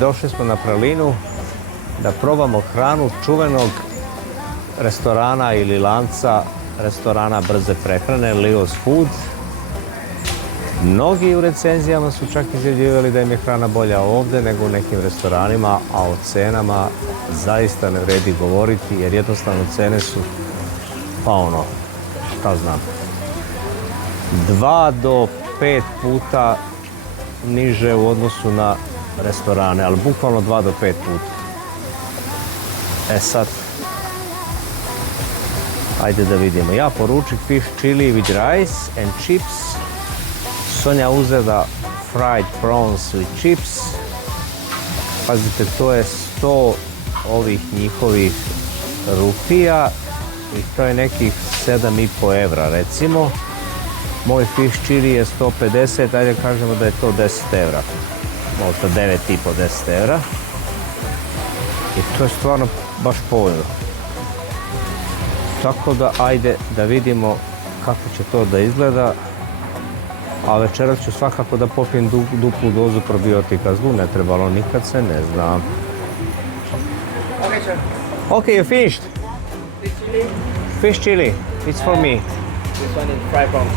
Došli smo na Pralinu da probamo hranu čuvenog restorana ili lanca restorana brze prehrane Leo's Food. Mnogi u recenzijama su čak izjavljivali da im je hrana bolja ovdje nego u nekim restoranima, a o cenama zaista ne vredi govoriti jer jednostavno cene su, pa ono, šta znam, 2 do 5 puta niže u odnosu na restorane, ali bukvalno 2 do 5 puta. Sad, ajde da vidimo. Ja poručik fish chili with rice and chips. Sonja uzela fried prawns with chips. Pazite, to je 100 ovih njihovih rupija i to je nekih 7,5 evra recimo. Moj fish chili je 150, ajde kažemo da je to 10 evra. Možda 9,5-10 evra. I to je stvarno baš povoljno. Tako da ajde da vidimo kako će to da izgleda. A večeras ću svakako da popijem duplu dozu probiotika. Zlu ne trebalo, nikad se ne znam. Okay, you finished? Fish chili. Fish chili. It's for me. This one is fried prawns.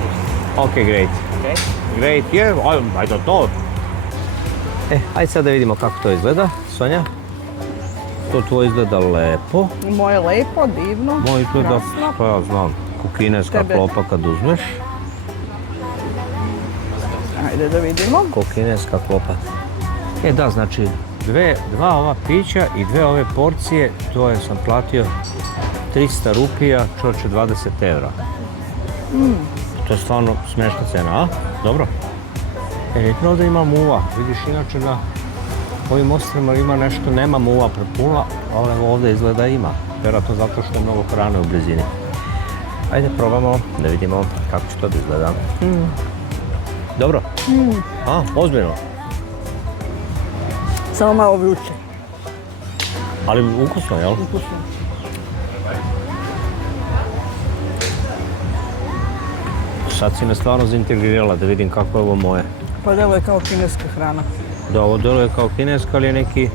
Okay, great. Okay. Great. Yeah, I don't know. Ajde sad da vidimo kako to izgleda. Sonja? To tvoje izgleda lepo. Moje lepo, divno, Moje izgleda, krasno. pa ja znam, ko kineska Tebe. klopa kad uzmeš. Ajde da vidimo. Ko kineska klopa. Da, znači, dva ova pića i 2 ove porcije, to je sam platio 300 rupija, čovječe 20 evra. To je stvarno smiješna cena, a? Dobro. Vidimo da ima muva, vidiš inače na ovim ostrima ima nešto, nema muva prepuno, ali ovdje izgleda ima. Vjerojatno zato što je mnogo hrane u blizini. Ajde probamo da vidimo kako će to da izgleda. Dobro? Ozbiljno. Samo malo vruće. Ali ukusno, jel? Ukusno. Sad si me stvarno zaintegrirala da vidim kako je ovo moje. Pa deluje kao kineska hrana. Da, ovo deluje kao kineska, ali je neki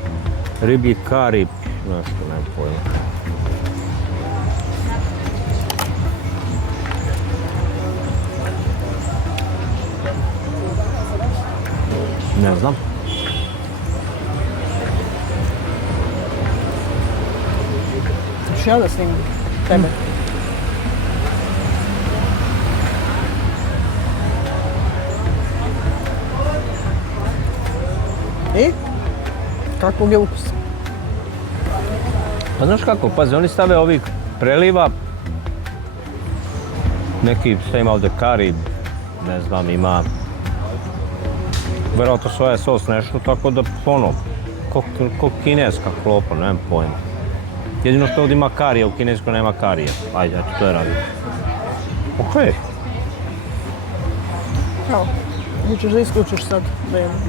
riblji kari, nešto, ne pojma. Ne znam. Hoćeš ja da snimam tebe? I? Kakvog je ukusa? Pa znaš kako, pazi, oni stave ovih preliva, neki šta ima ovdje kari, ne znam, ima vjerojatno soja sos nešto, tako da ono, ko kineska klopa, nemam pojma. Jedino što ovdje ima karija, u kineskoj nema karija. Ajde, to je razlika. Okej. Evo, hoćeš da isključiš sad da jedemo.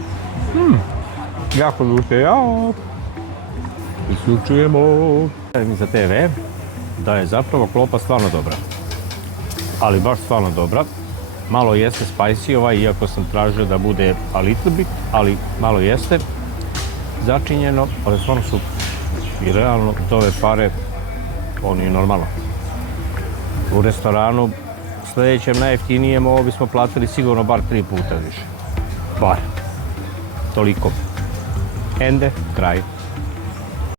Jako ljuče, jao. Isključujemo. Mi za TV da je zapravo klopa stvarno dobra. Ali baš stvarno dobra. Malo jeste spicy ovaj, iako sam tražio da bude a little bit, ali malo jeste začinjeno, ali stvarno super. I realno, to ove pare, on je normalno. U restoranu, sljedećem najjeftinijem, ovo bismo platili sigurno bar 3 puta više. Bar. Toliko. Ende, kraj.